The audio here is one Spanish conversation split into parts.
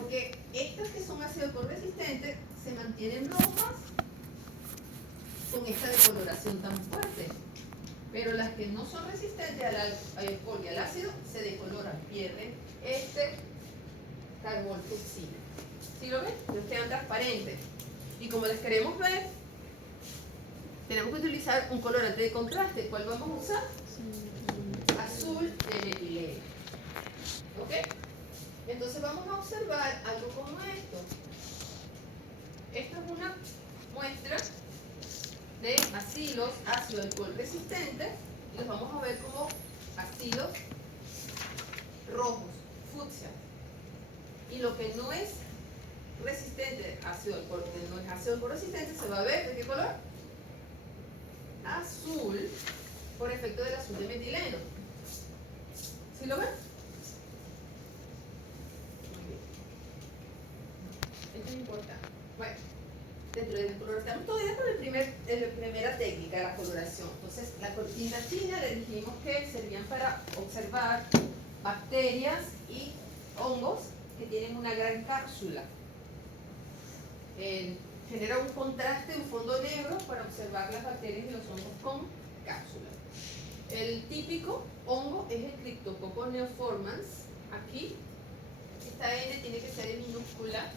Porque estas que son ácido resistentes se mantienen rojas con esta decoloración tan fuerte. Pero las que no son resistentes al alcohol y al ácido se decoloran, pierden este carbonfucsina. ¿Sí lo ven? Entonces quedan transparentes. Y como les queremos ver, tenemos que utilizar un colorante de contraste. ¿Cuál vamos a usar? Azul de metileno. ¿Ok? Entonces vamos a observar algo como esto. Esto es una muestra de acilos ácido alcohol resistentes. Y los vamos a ver como acidos rojos, fucsia. Y lo que no es resistente, ácido alcohol, que no es ácido alcohol resistente, se va a ver de qué color? Azul, por efecto del azul de metileno. ¿Sí lo ven? Muy bien. Esto es importante. Bueno, dentro del color, estamos todavía con la primera técnica, la coloración. Entonces, la tinta china le dijimos que servían para observar bacterias y hongos que tienen una gran cápsula. Genera un contraste, un fondo negro para observar las bacterias y los hongos con cápsula. El típico hongo es el Cryptococcus neoformans. Aquí, esta N tiene que ser en minúscula.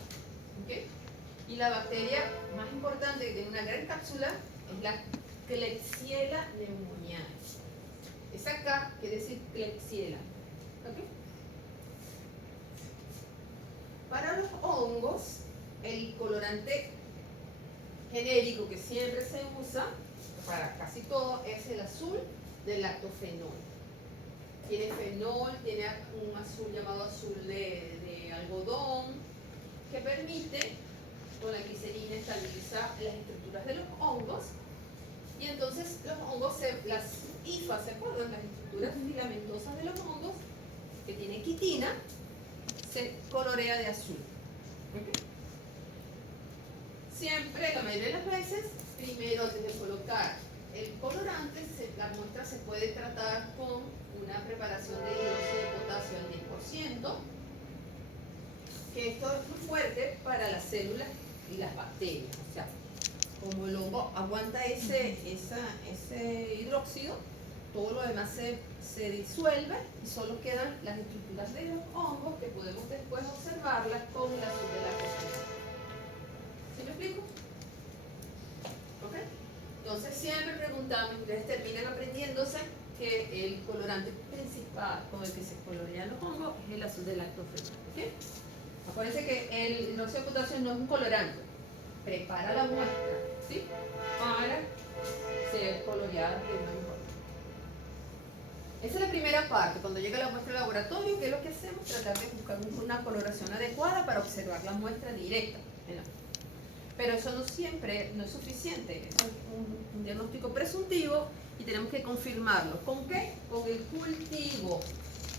¿Okay? Y la bacteria más importante que tiene una gran cápsula es la Klebsiella pneumoniae. Esa K quiere decir Klebsiella. ¿Okay? Para los hongos, el colorante genérico que siempre se usa para casi todo es el azul del lactofenol. Tiene fenol, tiene un azul llamado azul de algodón, que permite, con la glicerina, estabilizar las estructuras de los hongos. Y entonces los hongos, las hifas, ¿se acuerdan? Las estructuras filamentosas de los hongos, que tiene quitina, se colorea de azul. ¿Okay? Siempre, la mayoría de las veces, primero antes de colocar el colorante, la muestra se puede tratar con una preparación de dióxido de potasio al 10%, que esto es muy fuerte para las células y las bacterias. O sea, como el hongo aguanta ese hidróxido, todo lo demás se disuelve y solo quedan las estructuras de los hongos que podemos después observarlas con la azul de lactofenol. ¿Sí me explico? ¿Ok? Entonces siempre preguntamos, ustedes terminan aprendiéndose que el colorante principal con el que se colorean los hongos es el azul de lactofenol. ¿Ok? Acuérdense que el dióxido de potasio no es un colorante, prepara la muestra, ¿sí? Para ser coloreada de una mejor. Esa es la primera parte. Cuando llega la muestra al laboratorio, ¿qué es lo que hacemos? Tratar de buscar una coloración adecuada para observar la muestra directa. Pero eso no siempre no es suficiente. Eso es un diagnóstico presuntivo y tenemos que confirmarlo. ¿Con qué? Con el cultivo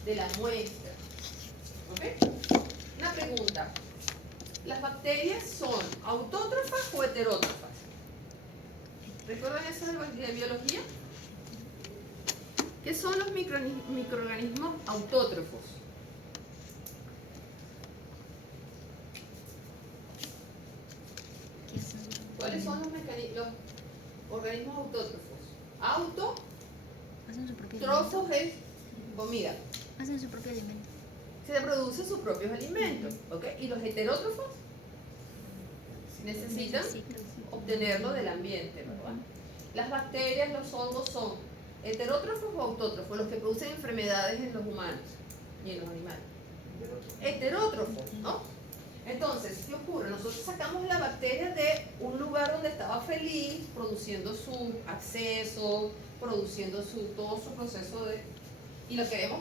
de la muestra. ¿Ok? Una pregunta. ¿Las bacterias son autótrofas o heterótrofas? ¿Recuerdan eso de biología? ¿Qué son los microorganismos autótrofos? ¿Cuáles son los organismos autótrofos? Auto, Hacen su propio trofos es comida. Hacen su propio alimento. Se producen sus propios alimentos. ¿Ok? ¿Y los heterótrofos? Necesitan obtenerlo del ambiente, ¿verdad? Las bacterias, los hongos son heterótrofos o autótrofos, los que producen enfermedades en los humanos y en los animales. Heterótrofos, ¿no? Entonces, ¿qué ocurre? Nosotros sacamos la bacteria de un lugar donde estaba feliz, produciendo su absceso, produciendo todo su proceso y lo queremos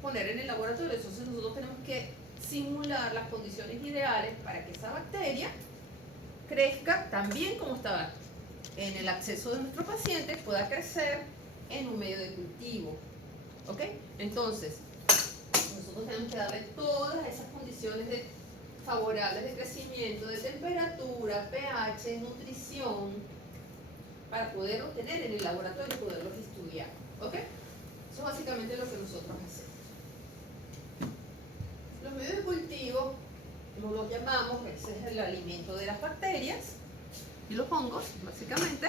poner en el laboratorio. Entonces nosotros tenemos que simular las condiciones ideales para que esa bacteria crezca tan bien como estaba en el acceso de nuestro paciente, pueda crecer en un medio de cultivo. ¿Ok? Entonces, nosotros tenemos que darle todas esas condiciones favorables de crecimiento, de temperatura, pH, nutrición, para poder obtener en el laboratorio y poderlos estudiar. ¿Ok? Eso es básicamente lo que nosotros hacemos. Los medios de cultivo llamamos, ese es el alimento de las bacterias y los hongos, básicamente,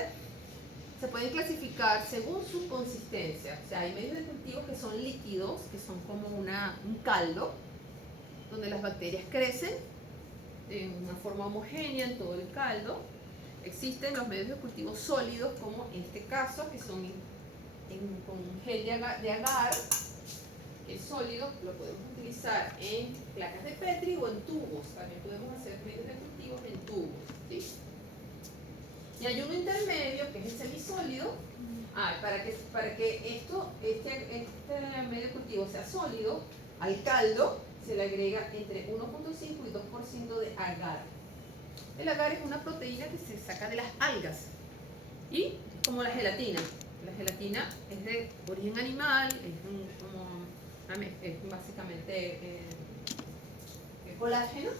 se pueden clasificar según su consistencia. O sea, hay medios de cultivo que son líquidos, que son como un caldo, donde las bacterias crecen en una forma homogénea en todo el caldo. Existen los medios de cultivo sólidos, como en este caso, que son con gel de agar, que es sólido, lo podemos utilizar en placas de Petri o en tubos. También podemos hacer medios de cultivo en tubos, ¿sí? Y hay uno intermedio, que es el semisólido. Para que este medio de cultivo sea sólido, al caldo se le agrega entre 1.5 y 2% de agar. El agar es una proteína que se saca de las algas. Y como la gelatina. La gelatina es de origen animal, es básicamente colágeno,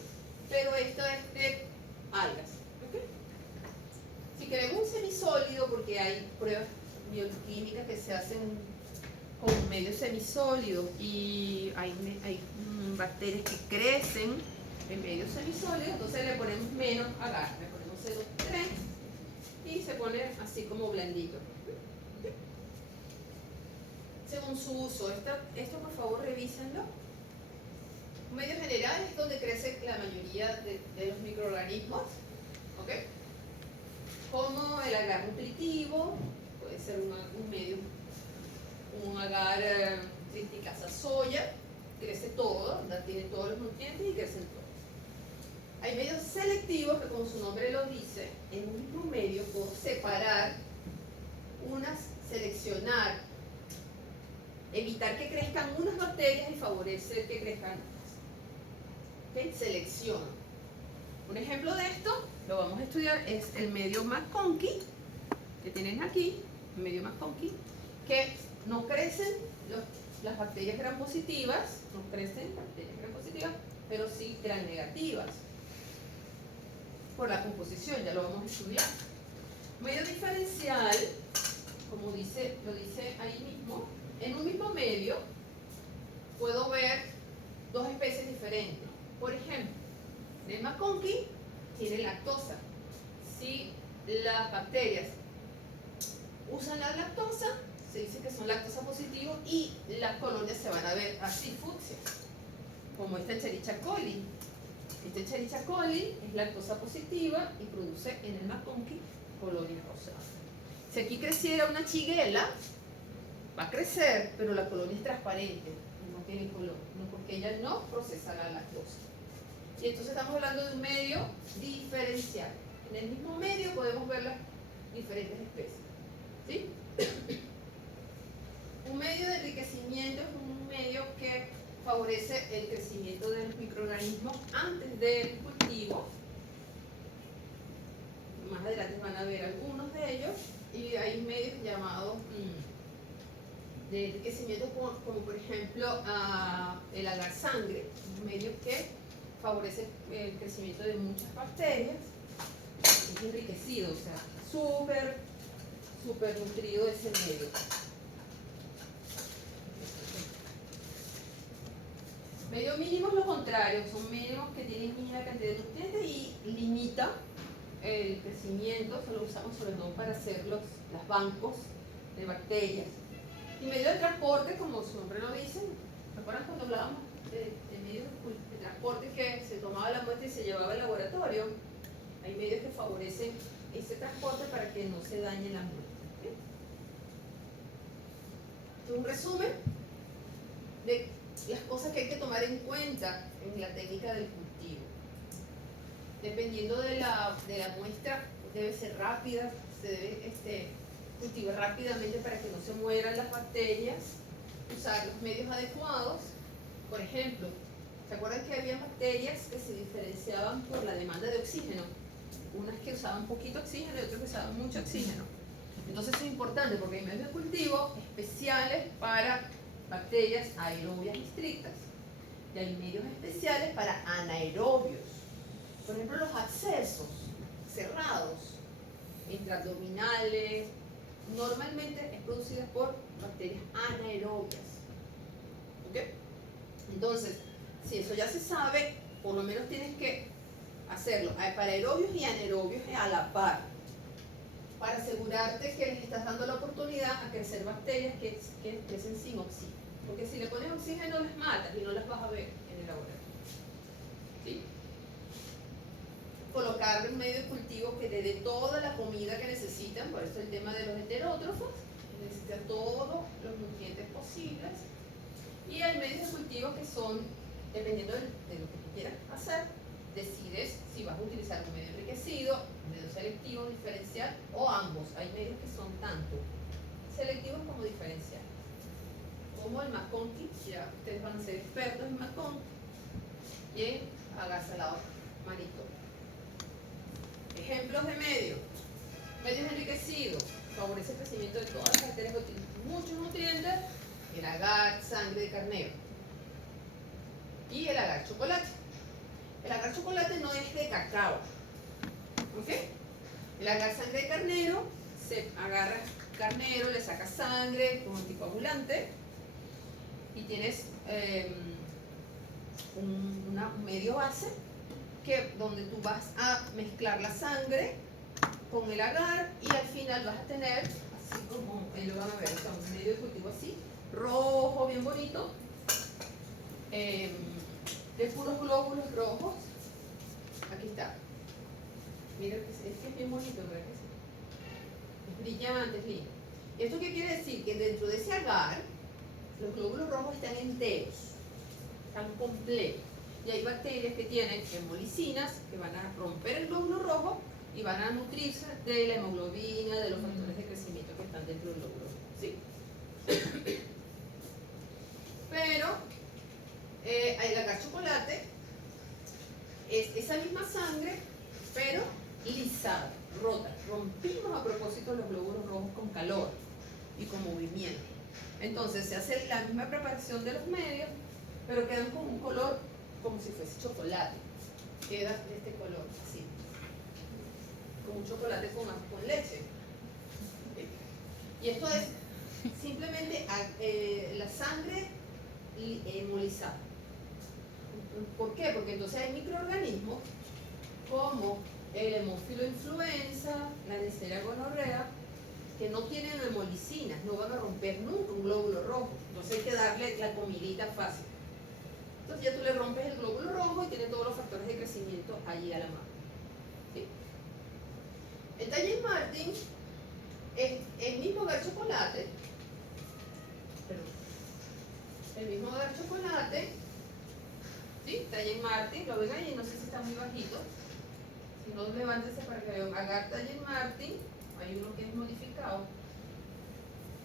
pero esto es de algas. ¿Okay? Si queremos un semisólido, porque hay pruebas bioquímicas que se hacen con medios semisólidos y hay bacterias que crecen en medios semisólidos, entonces le ponemos menos agar, le ponemos 0.3 y se pone así como blandito. Según su uso, esto por favor revísenlo. Un medio general es donde crece la mayoría de los microorganismos, ¿ok? Como el agar nutritivo, puede ser un agar triticasa soya, crece todo, tiene todos los nutrientes y crecen todos. Hay medios selectivos que, como su nombre lo dice, en un mismo medio puedo separar seleccionar, evitar que crezcan unas bacterias y favorecer que crezcan otras. ¿Okay? Selección. Un ejemplo de esto, lo vamos a estudiar, es el medio McConkey, que tienen aquí, el medio McConkey, que no crecen las bacterias gram positivas, no crecen bacterias gram positivas, pero sí gram negativas, por la composición, ya lo vamos a estudiar. Medio diferencial, como lo dice ahí mismo, en un mismo medio puedo ver dos especies diferentes. Por ejemplo, el McConkey tiene lactosa. Si las bacterias usan la lactosa, se dice que son lactosa positivos y las colonias se van a ver así fucsia, como esta Escherichia coli. Esta Escherichia coli es lactosa positiva y produce en el McConkey colonias rosadas. Si aquí creciera una chiguela, va a crecer, pero la colonia es transparente, no tiene color, porque ella no procesa la lactosa. Y entonces estamos hablando de un medio diferencial. En el mismo medio podemos ver las diferentes especies. ¿Sí? Un medio de enriquecimiento es un medio que favorece el crecimiento de los microorganismos antes del cultivo. Más adelante van a ver algunos de ellos. Y hay medios llamados de enriquecimiento como por ejemplo el agar sangre, un medio que favorece el crecimiento de muchas bacterias. Es enriquecido, o sea, súper nutrido ese medio. Medio mínimo es lo contrario, son medios que tienen mínima cantidad de nutrientes y limita el crecimiento. Eso lo usamos sobre todo para hacer los bancos de bacterias. Y medio de transporte, como su nombre lo dice, ¿se acuerdan cuando hablábamos de medios de transporte que se tomaba la muestra y se llevaba al laboratorio? Hay medios que favorecen ese transporte para que no se dañe la muestra. ¿Okay? Esto es un resumen de las cosas que hay que tomar en cuenta en la técnica del cultivo. Dependiendo de la muestra, debe ser rápida, se debe cultivar rápidamente para que no se mueran las bacterias, usar los medios adecuados. Por ejemplo, ¿se acuerdan que había bacterias que se diferenciaban por la demanda de oxígeno? Unas que usaban poquito oxígeno y otras que usaban mucho oxígeno. Entonces eso es importante porque hay medios de cultivo especiales para bacterias aerobias estrictas y hay medios especiales para anaerobios. Por ejemplo, los accesos cerrados, intraabdominales, normalmente es producida por bacterias anaerobias. ¿Ok? Entonces, si eso ya se sabe, por lo menos tienes que hacerlo para aerobios y anaerobios a la par, para asegurarte que les estás dando la oportunidad a crecer bacterias que crecen sin oxígeno. Porque si le pones oxígeno las matas y no las vas a ver en el laboratorio. ¿Sí? Colocar un medio de cultivo que le dé toda la comida que necesitan, por eso el tema de los heterótrofos, necesitan todos los nutrientes posibles. Y hay medios de cultivo que son, dependiendo de lo que tú quieras hacer, decides si vas a utilizar un medio enriquecido, un medio selectivo, diferencial o ambos. Hay medios que son tanto selectivos como diferenciales. Como el McConkey, ya ustedes van a ser expertos en McConkey y en agasalado manito. Ejemplos de medios. Medios enriquecidos. Favorece el crecimiento de todas las bacterias que tienen muchos nutrientes. El agar, sangre de carnero. Y el agar chocolate. El agar chocolate no es de cacao. ¿Ok? El agar sangre de carnero, se agarra carnero, le saca sangre como anticoagulante y tienes un medio base donde tú vas a mezclar la sangre con el agar y al final vas a tener, así como lo van a ver, un medio de cultivo así, rojo, bien bonito, de puros glóbulos rojos. Aquí está. Mira, es que es bien bonito, ¿verdad que sí? Es brillante, es lindo. ¿Esto qué quiere decir? Que dentro de ese agar, los glóbulos rojos están enteros, están completos. Y hay bacterias que tienen hemolicinas que van a romper el glóbulo rojo y van a nutrirse de la hemoglobina, de los factores de crecimiento que están dentro del glóbulo rojo. ¿Sí? Pero el agar chocolate es esa misma sangre, pero lisada, rota. Rompimos a propósito los glóbulos rojos con calor y con movimiento. Entonces se hace la misma preparación de los medios, pero quedan con un color como si fuese chocolate. Queda de este color, así. Como un chocolate con leche. Y esto es simplemente la sangre hemolizada. ¿Por qué? Porque entonces hay microorganismos como el hemófilo influenza, la Neisseria gonorrea, que no tienen hemolicinas, no van a romper nunca un glóbulo rojo. Entonces hay que darle la comidita fácil. Entonces ya tú le rompes el glóbulo rojo y tiene todos los factores de crecimiento allí a la mano. ¿Sí? El Taller Martin es el mismo agar chocolate, el mismo agar chocolate, ¿sí? Taller Martin, lo ven ahí, no sé si está muy bajito. Si no, levántese para que vean. Agar Taller Martin, hay uno que es modificado.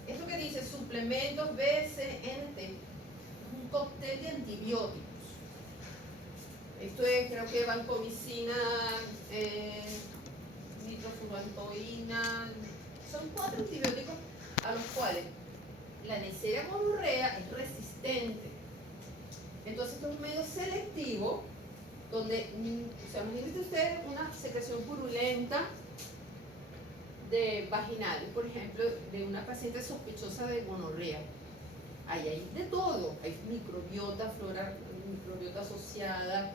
Esto que dice suplementos BCNT es un cóctel de antibióticos. Esto es, creo que vancomicina, nitrofurantoína, son 4 antibióticos a los cuales la Neisseria gonorrea es resistente. Entonces esto es un medio selectivo donde, o sea, imagínense ustedes una secreción purulenta de vaginal, por ejemplo, de una paciente sospechosa de gonorrea. Ahí hay de todo, hay microbiota, flora, microbiota asociada,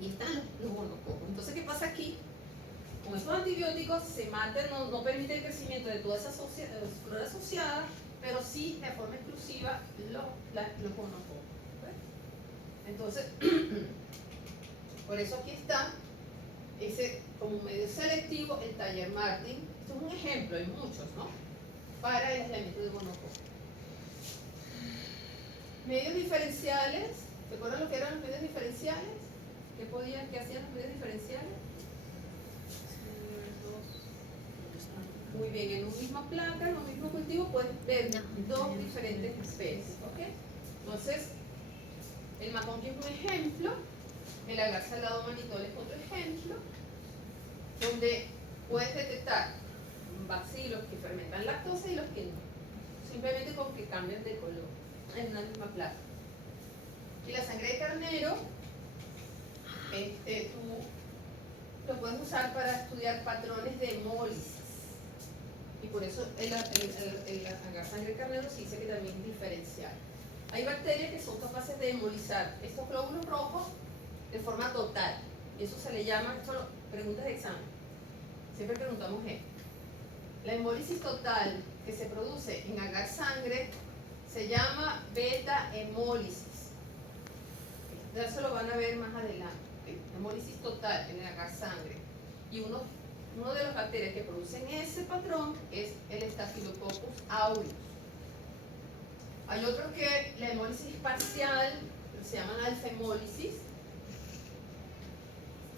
y están los gonococos. Entonces, ¿qué pasa aquí? Con estos antibióticos se matan, no permite el crecimiento de toda esa flora asociada, pero sí de forma exclusiva los gonococos. Entonces, por eso aquí está ese como medio selectivo el Taller Martin. Esto es un ejemplo, hay muchos, ¿no? Para el aislamiento de gonococos. Medios diferenciales, ¿se acuerdan lo que eran los medios diferenciales? ¿Qué hacían los medios diferenciales? Muy bien, en una misma placa, en un mismo cultivo, puedes ver dos diferentes especies, ¿ok? Entonces, el McConkey es un ejemplo, el agar salado manitol es otro ejemplo, donde puedes detectar bacilos que fermentan lactosa y los que no, simplemente con que cambien de color en una misma placa. Y la sangre de carnero, tú lo puedes usar para estudiar patrones de hemólisis. Y por eso el agar sangre de carnero se dice que también es diferencial. Hay bacterias que son capaces de hemolizar estos glóbulos rojos de forma total. Y eso se le llama, esto son preguntas de examen. Siempre preguntamos esto. La hemólisis total que se produce en agar sangre se llama beta hemólisis. Ya se lo van a ver más adelante. ¿Okay? Hemólisis total en el agar sangre. Y uno de las bacterias que producen ese patrón es el Staphylococcus aureus. Hay otro que la hemólisis parcial, se llaman alfa hemólisis,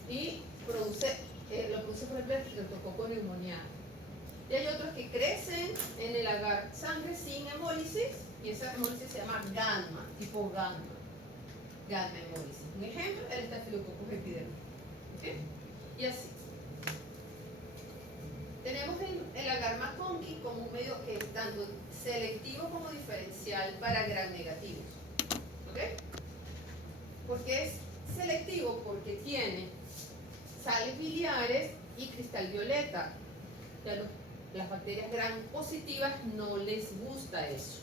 y lo produce por ejemplo el Streptococcus pneumoniae. Y hay otros que crecen en el agar sangre sin hemólisis, y esa hemólisis se llama gamma, tipo gamma hemólisis. Un ejemplo, el Staphylococcus epidermidis. ¿Okay? Y así. Tenemos el agar McConkey como un medio que es tanto selectivo como diferencial para gram negativos. ¿Ok? Porque es selectivo porque tiene sales biliares y cristal violeta. Ya las bacterias gram positivas no les gusta eso.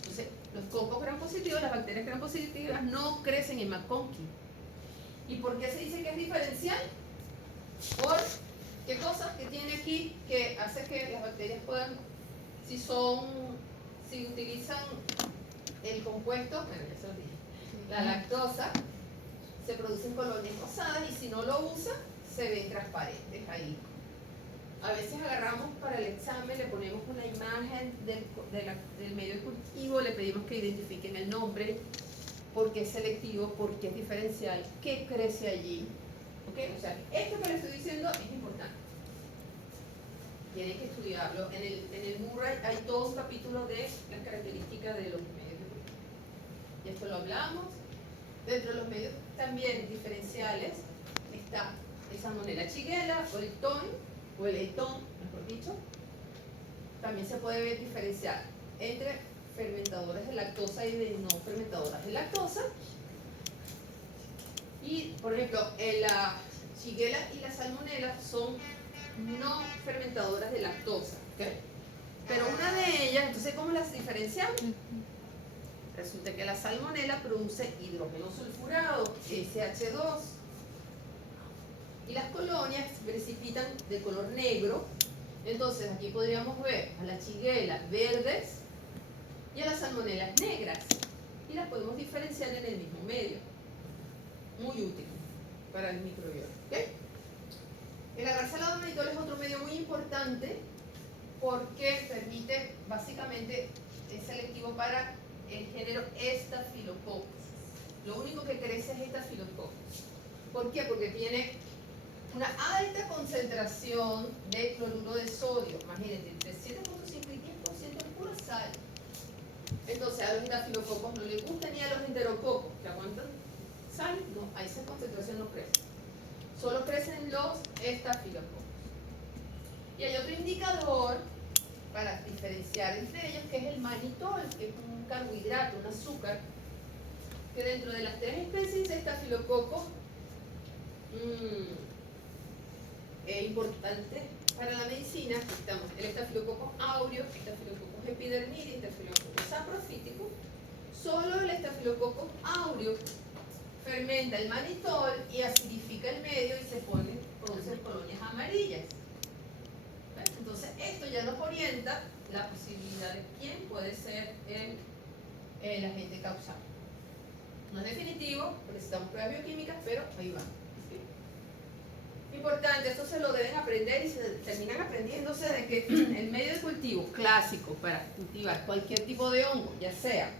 Entonces, los cocos gram positivos, las bacterias gram positivas no crecen en McConkey. ¿Y por qué se dice que es diferencial? Por qué cosas que tiene aquí que hace que las bacterias puedan, si utilizan el compuesto, bueno, ya se lo dije, la lactosa, se producen colonias rosadas, y si no lo usan, se ven transparentes ahí. A veces agarramos para el examen, le ponemos una imagen del medio de cultivo, le pedimos que identifiquen el nombre, por qué es selectivo, por qué es diferencial, qué crece allí. ¿Okay? O sea, esto que les estoy diciendo es importante. Tienen que estudiarlo. En el Murray hay todo un capítulo de las características de los medios de cultivo. Y esto lo hablamos. Dentro de los medios también diferenciales está el Salmonella shigella o el TON, o el Eiton, mejor dicho. También se puede diferenciar entre fermentadores de lactosa y de no fermentadoras de lactosa. Y, por ejemplo, la shigella y la salmonella son no fermentadoras de lactosa. ¿Okay? Pero una de ellas, entonces, ¿cómo las diferenciamos? Resulta que la salmonella produce hidrógeno sulfurado, SH2. Y las colonias precipitan de color negro. Entonces, aquí podríamos ver a las shigella verdes y a las salmonellas negras. Y las podemos diferenciar en el mismo medio. Muy útil para el microbioma. ¿Okay? El agar salado manitol es otro medio muy importante porque permite, básicamente, es selectivo para el género Staphylococcus. Lo único que crece es Staphylococcus. ¿Por qué? Porque tiene una alta concentración de cloruro de sodio. Imagínense, entre 7.5 y 10% de pura sal. Entonces, a los estafilococos no les gusta, ni a los enterococos, que aguantan sal, no, a esa concentración no crece. Solo crecen los estafilococos. Y hay otro indicador para diferenciar entre ellos, que es el manitol, que es un carbohidrato, un azúcar, que dentro de las 3 especies de estafilococos es importante para la medicina. Estamos el Staphylococcus aureus, Staphylococcus epidermidis, Staphylococcus saprophyticus. Solo el Staphylococcus aureus fermenta el manitol y acidifica el medio y se producen colonias amarillas. ¿Ves? Entonces esto ya nos orienta la posibilidad de quién puede ser el agente causal. No es definitivo, necesitamos pruebas bioquímicas, pero ahí va. Importante, esto se lo deben aprender y se terminan aprendiéndose de que el medio de cultivo clásico para cultivar cualquier tipo de hongo, ya sea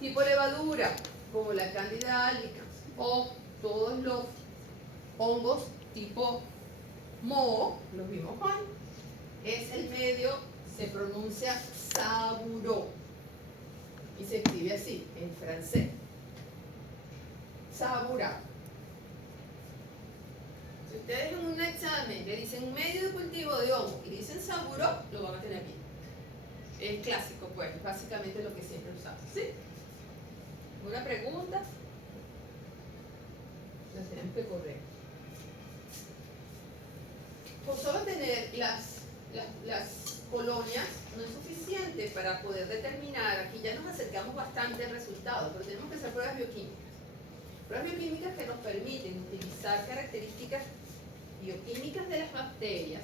tipo levadura, como la Candida albicans, o todos los hongos tipo moho, los vimos Juan, es el medio, se pronuncia saburo y se escribe así, en francés. Sabura. Si ustedes en un examen le dicen medio de cultivo de hongo y dicen saburo, lo van a tener bien. Es clásico, pues, básicamente lo que siempre usamos. ¿Sí? ¿Una pregunta? Las tenemos que correr. Con solo tener las colonias no es suficiente para poder determinar, aquí ya nos acercamos bastante al resultado, pero tenemos que hacer pruebas bioquímicas. Pruebas bioquímicas que nos permiten utilizar analizar características bioquímicas de las bacterias,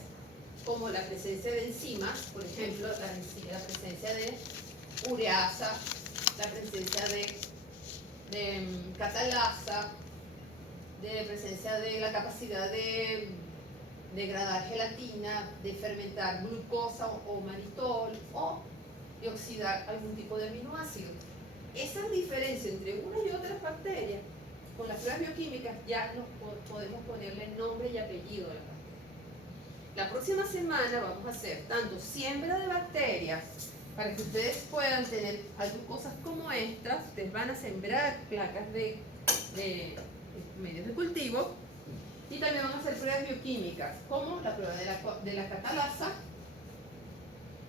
como la presencia de enzimas, por ejemplo, la presencia de ureasa, la presencia de catalasa, de presencia de la capacidad de degradar gelatina, de fermentar glucosa o manitol, o de oxidar algún tipo de aminoácido. Esa diferencia entre una y otras bacterias, con las pruebas bioquímicas ya podemos ponerle nombre y apellido a la bacteria. La próxima semana vamos a hacer tanto siembra de bacterias, para que ustedes puedan tener algunas cosas como estas. Ustedes van a sembrar placas de medios de cultivo, y también vamos a hacer pruebas bioquímicas, como la prueba de la catalasa.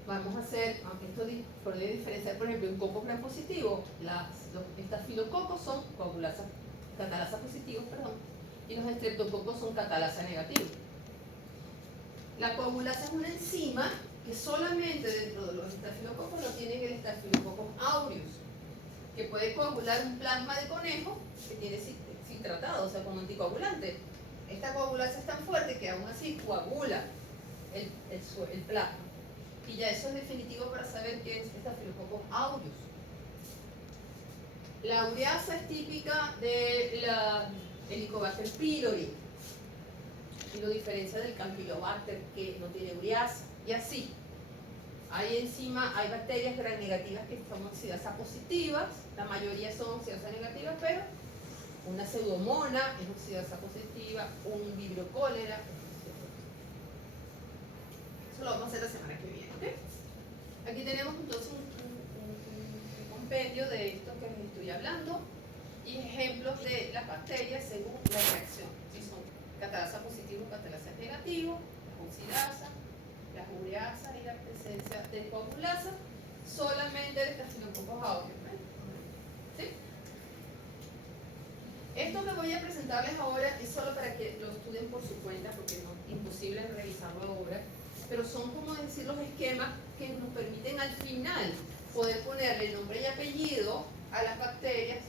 Vamos a hacer, aunque esto podría diferenciar, por ejemplo, en cocos gram positivo, los estafilococos son catalasa positivos, y los estreptococos son catalasa negativos. La coagulasa es una enzima que solamente dentro de los estafilococos lo tiene el Staphylococcus aureus, que puede coagular un plasma de conejo que tiene citratado, o sea, como anticoagulante. Esta coagulasa es tan fuerte que aún así coagula el plasma. Y ya eso es definitivo para saber qué es Staphylococcus aureus. La ureasa es típica de la Helicobacter pylori y lo diferencia del Campylobacter, que no tiene ureasa, y así. Hay bacterias gram negativas que son oxidasa positivas, la mayoría son oxidasa negativas, pero una pseudomona es oxidasa positiva, un vibrio cólera es oxidasa positiva. Eso lo vamos a hacer la semana que viene, ¿ok? Aquí tenemos entonces un compendio de esto que les estoy hablando y ejemplos de las bacterias según la reacción. Si son catalasa positivo o catalasa negativo, las oxidasas, las ureasas y la presencia de coagulasa, solamente de Staphylococcus aureus. ¿Sí? Esto que voy a presentarles ahora es solo para que lo estudien por su cuenta, porque no es imposible revisarlo ahora, pero son como decir los esquemas que nos permiten al final poder ponerle nombre y apellido a las bacterias,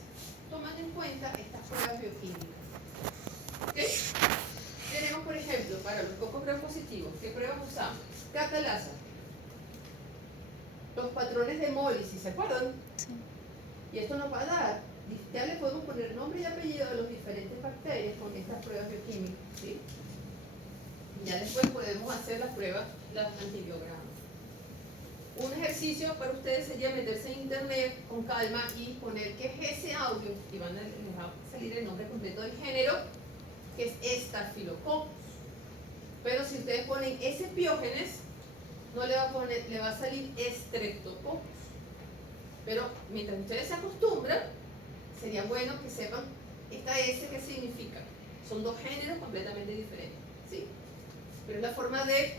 tomando en cuenta estas pruebas bioquímicas. ¿Ok? Tenemos, por ejemplo, para los cocos gram positivos, ¿qué pruebas usamos? Catalasa. Los patrones de Mollis, ¿se acuerdan? Sí. Y esto nos va a dar, ya le podemos poner nombre y apellido a las diferentes bacterias con estas pruebas bioquímicas, ¿sí? Y ya después podemos hacer las pruebas, las antibiogramas. Un ejercicio para ustedes sería meterse en internet con calma y poner qué es ese audio, y les va a salir el nombre completo del género, que es Staphylococcus. Pero si ustedes ponen S. piógenes, no le va a salir Streptococcus. Pero mientras ustedes se acostumbran, sería bueno que sepan esta S qué significa. Son dos géneros completamente diferentes, ¿sí? Pero es la forma de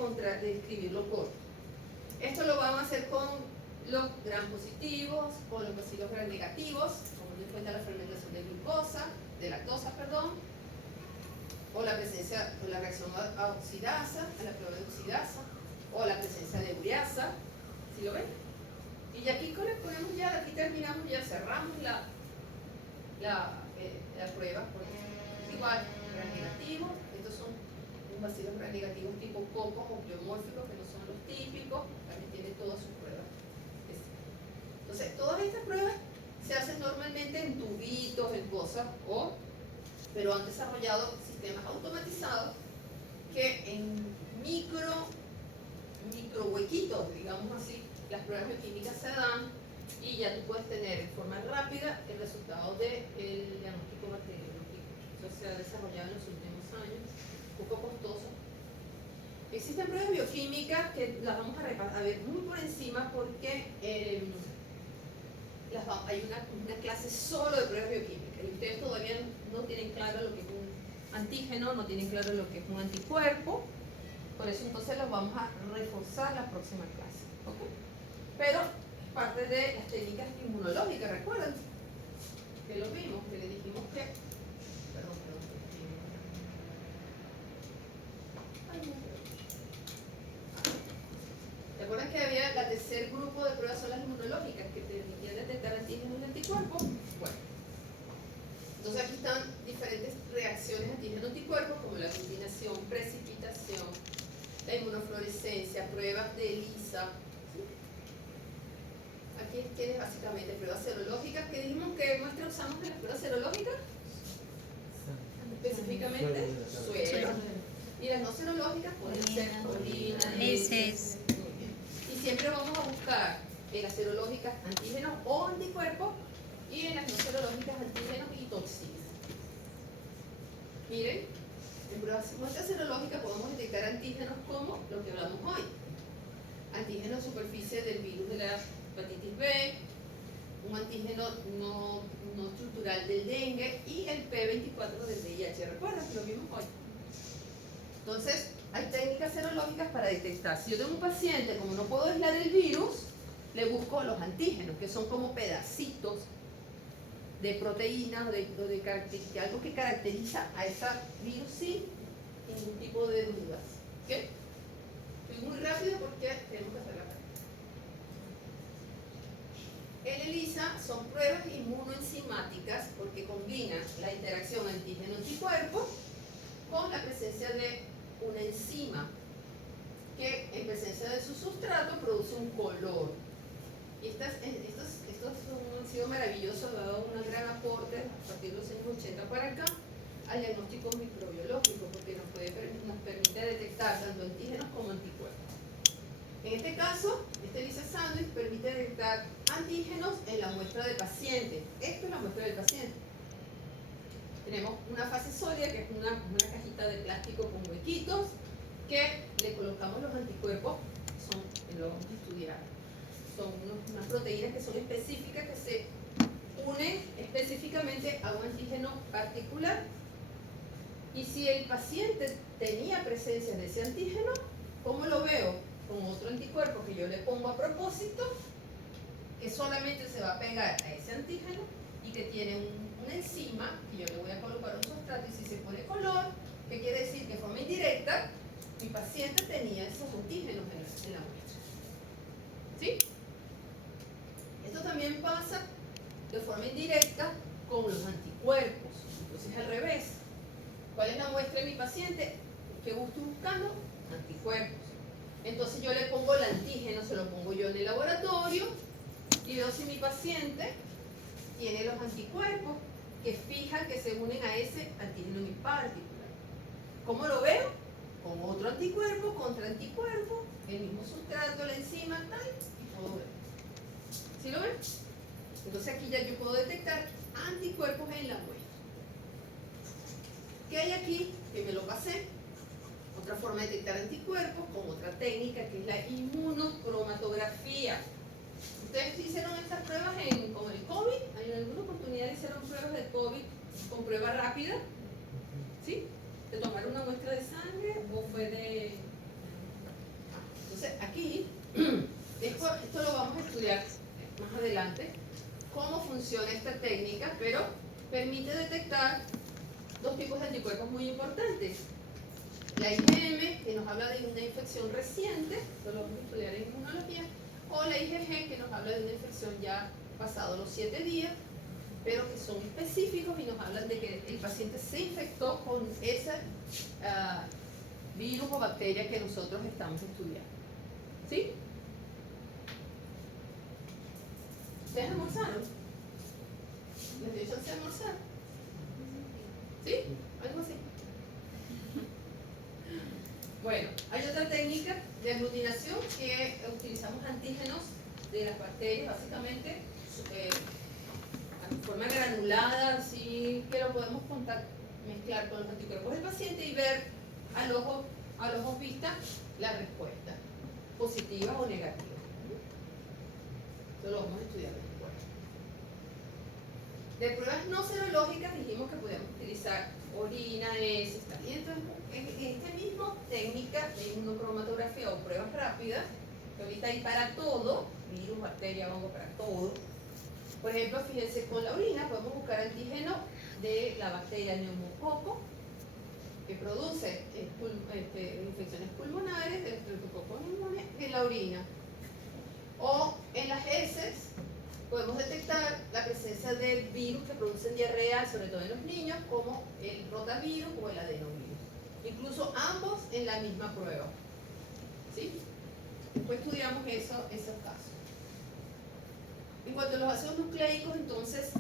escribirlo corto. Esto lo vamos a hacer con los gram positivos, con los bacilos gram negativos, tomando en cuenta la fermentación de lactosa, o la presencia, o la reacción a oxidasa, a la prueba de oxidasa, o la presencia de ureasa, ¿sí lo ven? Y aquí ponemos ya, aquí terminamos, ya cerramos la prueba, porque es igual, gram negativo, estos son bacilos gram negativos tipo cocos o pleomórficos, que no son los típicos, también tiene todas sus pruebas. Entonces, todas estas pruebas se hacen normalmente en tubitos, en cosas, pero han desarrollado sistemas automatizados que en micro huequitos, digamos así, las pruebas bioquímicas se dan y ya tú puedes tener en forma rápida el resultado del diagnóstico bacteriológico. Eso se ha desarrollado en los últimos años, un poco costoso. Existen pruebas bioquímicas que las vamos a ver muy por encima porque hay una clase solo de pruebas bioquímicas y ustedes todavía no tienen claro lo que es un antígeno, no tienen claro lo que es un anticuerpo, por eso entonces los vamos a reforzar la próxima clase, ¿ok? Pero es parte de las técnicas inmunológicas, ¿recuerdan? Que lo vimos, que le dijimos que ¿te acuerdas que había la tercer grupo de pruebas son las inmunológicas que permitían detectar antígenos y anticuerpos? Bueno, entonces aquí están diferentes reacciones antígeno-anticuerpo. anticuerpos como la aglutinación, precipitación, la inmunofluorescencia, pruebas de ELISA. ¿Sí? Aquí tienes básicamente pruebas serológicas. ¿Qué dijimos que muestra usamos en las pruebas serológicas? Específicamente suero. Y las no serológicas pueden ser orina, heces. Y siempre vamos a buscar en las serológicas antígenos o anticuerpos y en las no serológicas antígenos y toxinas. Miren, en muestras serológicas podemos detectar antígenos como lo que hablamos hoy. Antígeno superficie del virus de la hepatitis B, un antígeno no estructural del dengue y el P24 del VIH. ¿Recuerdan que lo vimos hoy? Entonces, hay técnicas serológicas para detectar. Si yo tengo un paciente, como no puedo aislar el virus, le busco los antígenos, que son como pedacitos de proteínas o de algo que caracteriza a esa virus sin ningún tipo de dudas. ¿Okay? Estoy muy rápido porque tenemos que hacer la práctica. El ELISA son pruebas inmunoenzimáticas porque combinan la interacción antígeno-anticuerpo con la presencia de una enzima que en presencia de su sustrato produce un color. Y estos han sido maravillosos, han dado un gran aporte a partir de los años 80 para acá al diagnóstico microbiológico porque nos permite detectar tanto antígenos como anticuerpos. En este caso, este ELISA sándwich permite detectar antígenos en la muestra del paciente. Esto es la muestra del paciente. Tenemos una fase sólida, que es una cajita de plástico con huequitos, que le colocamos los anticuerpos, lo vamos a estudiar. Son unas proteínas que son específicas, que se unen específicamente a un antígeno particular. Y si el paciente tenía presencia de ese antígeno, ¿cómo lo veo? Con otro anticuerpo que yo le pongo a propósito, que solamente se va a pegar a ese antígeno y que tiene una enzima que yo le voy a colocar un sustrato, y si se pone color, ¿qué quiere decir? Que de forma indirecta mi paciente tenía esos antígenos en la muestra. ¿Sí? Esto también pasa de forma indirecta con los anticuerpos. Entonces al revés. ¿Cuál es la muestra de mi paciente? ¿Qué estoy buscando? Anticuerpos. Entonces yo le pongo el antígeno, se lo pongo yo en el laboratorio y veo si mi paciente tiene los anticuerpos que fijan, que se unen a ese antígeno en particular. ¿Cómo lo veo? Con otro anticuerpo, contra anticuerpo, el mismo sustrato, la enzima, tal, y puedo ver. ¿Sí lo ven? Entonces aquí ya yo puedo detectar anticuerpos en la muestra. ¿Qué hay aquí? Que me lo pasé. Otra forma de detectar anticuerpos con otra técnica que es la inmunocromatografía. Ustedes hicieron estas pruebas con el COVID. En alguna oportunidad hicieron pruebas de COVID con prueba rápida. ¿Sí? ¿De tomar una muestra de sangre o fue de...? Entonces aquí, esto lo vamos a estudiar más adelante, cómo funciona esta técnica, pero permite detectar dos tipos de anticuerpos muy importantes. La IgM, que nos habla de una infección reciente, esto lo vamos a estudiar en inmunología, o la IgG, que nos habla de una infección ya pasado los 7 días, pero que son específicos y nos hablan de que el paciente se infectó con ese virus o bacteria que nosotros estamos estudiando. ¿Sí? ¿Ustedes almorzaron? ¿Les dio chance de almorzar? ¿Sí? Algo así. Bueno, hay otra técnica de aglutinación que utilizamos antígenos de las bacterias, básicamente en forma granulada, así que lo podemos mezclar con los anticuerpos del paciente y ver al ojo vista la respuesta, positiva o negativa. Eso lo vamos a estudiar después. De pruebas no serológicas dijimos que podíamos utilizar orina, heces, y entonces en esta misma técnica de inmunocromatografía o pruebas rápidas, que ahorita hay para todo, virus, bacteria, hongo, para todo. Por ejemplo, fíjense, con la orina podemos buscar antígeno de la bacteria neumococo, que produce infecciones pulmonares, del Streptococcus pneumoniae, en la orina. O en las heces podemos detectar la presencia del virus que producen diarrea, sobre todo en los niños, como el rotavirus o el adenovirus. incluso ambos en la misma prueba. ¿Sí? Después estudiamos esos casos. En cuanto a los ácidos nucleicos, entonces,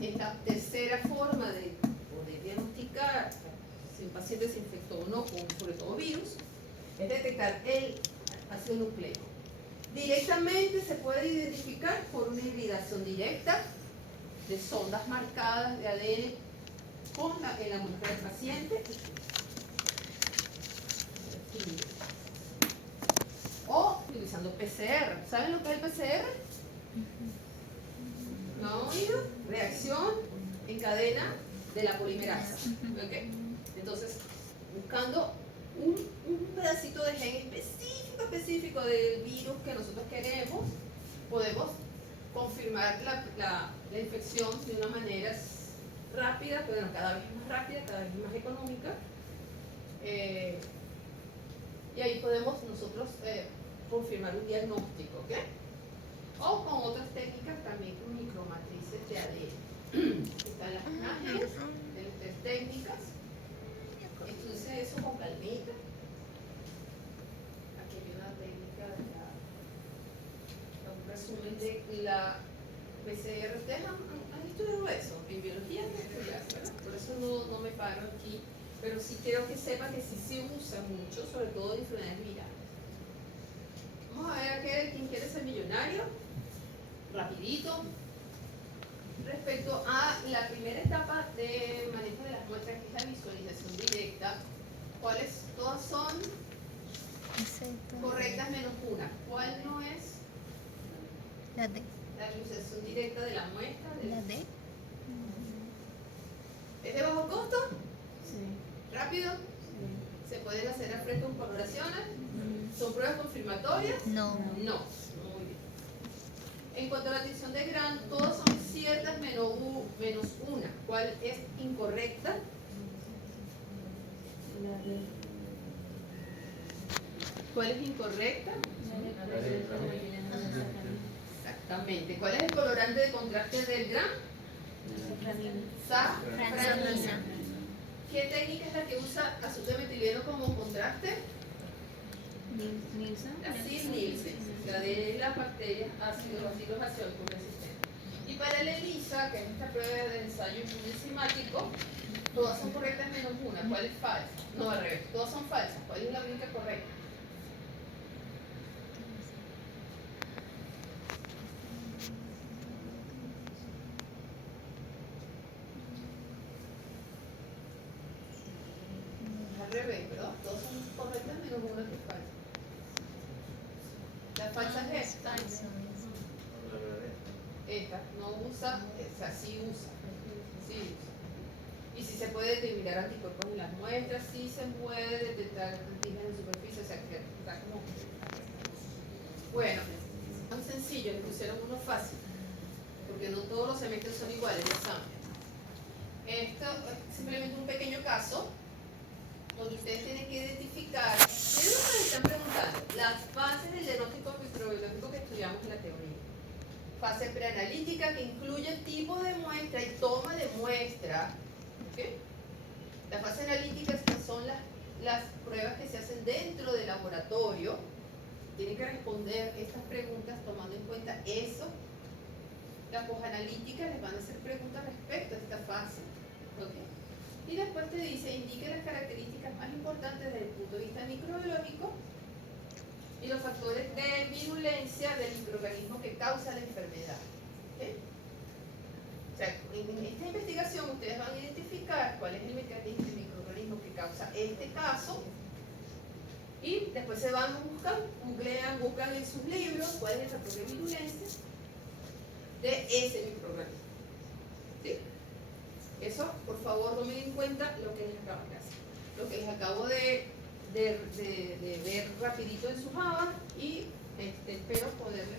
esta tercera forma de poder diagnosticar si un paciente se infectó o no, con sobre todo virus, es detectar el ácido nucleico. Directamente se puede identificar por una hibridación directa de sondas marcadas de ADN en la muestra del paciente o utilizando PCR. ¿Saben lo que es el PCR? ¿No han oído? Reacción en cadena de la polimerasa. ¿Okay? Entonces, buscando un pedacito de gen específico del virus que nosotros queremos, podemos confirmar la infección de una manera rápida, pero cada vez más rápida, cada vez más económica. Y ahí podemos nosotros confirmar un diagnóstico, ¿ok? O con otras técnicas también, con micromatrices de ADN. Están las imágenes de las tres técnicas. Entonces eso con calmita. Aquí hay una técnica un resumen de la PCR. ¿Ustedes han estudiado eso? En biología no estudiaste, ¿verdad? Por eso no me paro aquí. Pero sí quiero que sepan que sí se usa mucho, sobre todo en enfermedades virales. Vamos a ver quién quiere ser millonario. Rapidito. Respecto a la primera etapa de manejo de las muestras, que es la visualización directa, ¿cuáles? Todas son correctas menos una. ¿Cuál no es? La D. La visualización directa de la muestra. La D. ¿Es de bajo costo? Sí. ¿Rápido? Sí. ¿Se pueden hacer a frente con coloraciones? ¿Son pruebas confirmatorias? No. No. Muy bien. En cuanto a la adición de Gram, todas son ciertas menos una. ¿Cuál es incorrecta? La D. ¿Cuál es incorrecta? Exactamente. ¿Cuál es el colorante de contraste del Gram? Safranina. ¿Qué técnica es la que usa azúcar metileno como contraste? Nielsen. La Cis-Nielsen, la de las bacterias ácidos aciólicos resistentes. Y para el ELISA, que es esta prueba de ensayo enzimático, todas son correctas menos una. ¿Cuál es falsa? No, al revés. Todas son falsas. ¿Cuál es la única correcta? Al revés, ¿verdad? Todas son correctas menos una que es falsa. La falsa es esta. Esta no usa, esa sí usa. Sí usa. Y si se puede determinar anticuerpos en las muestras, sí se puede detectar antígenos en superficie, o sea que está como... Bueno, tan sencillo, le pusieron uno fácil, porque no todos los semestres son iguales, ya saben. Esto es simplemente un pequeño caso donde ustedes tienen que identificar, miren lo que me están preguntando, las fases del diagnóstico microbiológico que estudiamos en la teoría. Fase preanalítica, que incluye tipo de muestra y toma de muestra. ¿Okay? La fase analítica son las pruebas que se hacen dentro del laboratorio. Tienen que responder estas preguntas tomando en cuenta eso. La posanalítica les van a hacer preguntas respecto a esta fase. ¿Okay? Y después te dice, indique las características más importantes desde el punto de vista microbiológico y los factores de virulencia del microorganismo que causa la enfermedad. ¿Okay? O sea, en esta investigación ustedes van a identificar cuál es el microorganismo que causa este caso y después se van a buscan en sus libros cuál es el factor de virulencia de ese microorganismo. ¿Sí? Eso, por favor, tomen en cuenta lo que les acabo de hacer. Lo que les acabo de ver rapidito en su Java y espero poderles